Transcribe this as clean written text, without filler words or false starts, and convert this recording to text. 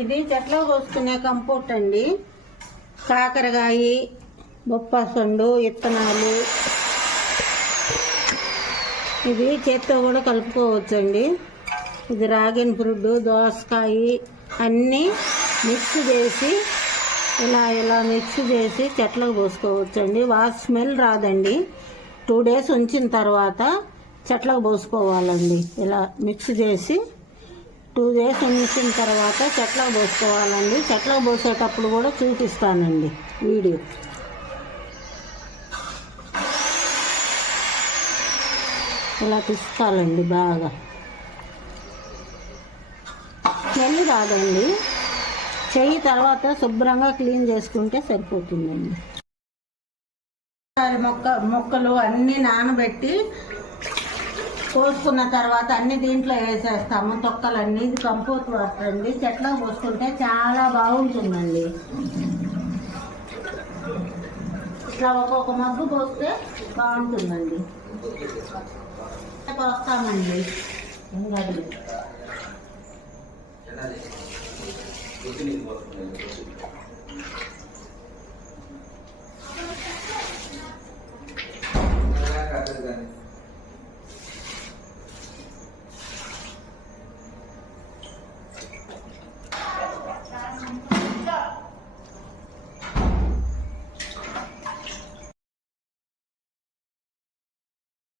ఇది చెట్లో పోసుకునే కంపోస్ట్ అండి. కాకరకాయ, బొప్పాసండు విత్తనాలు, ఇది చేత్తో కూడా కలుపుకోవచ్చండి. ఇది డ్రాగన్ ఫ్రూట్, దోసకాయ అన్నీ మిక్స్ చేసి ఇలా మిక్స్ చేసి చెట్లకు పోసుకోవచ్చండి. స్మెల్ రాదండి. 2 days ఉంచిన తర్వాత చెట్లకు పోసుకోవాలండి. ఇలా మిక్స్ చేసి 2 days ఉంచిన తర్వాత చెట్లకు పోసుకోవాలండి. చెట్లకు పోసేటప్పుడు కూడా చూపిస్తానండి వీడియో. ఇలా పిసుకోవాలండి బాగా. స్మెల్ రాదండి. చెయ్యి తర్వాత శుభ్రంగా క్లీన్ చేసుకుంటే సరిపోతుందండి. మొక్కలు అన్నీ నానబెట్టి పోసుకున్న తర్వాత అన్ని దీంట్లో వేసేస్తాము. తొక్కలన్నీ. ఇది కంపోస్ట్ వాటర్ అండి. చెట్లకు పోసుకుంటే చాలా బాగుంటుందండి. ఇట్లా ఒక్కొక్క మగ్గు పోస్తే బాగుంటుందండి. పోస్తామండి. ఇంకా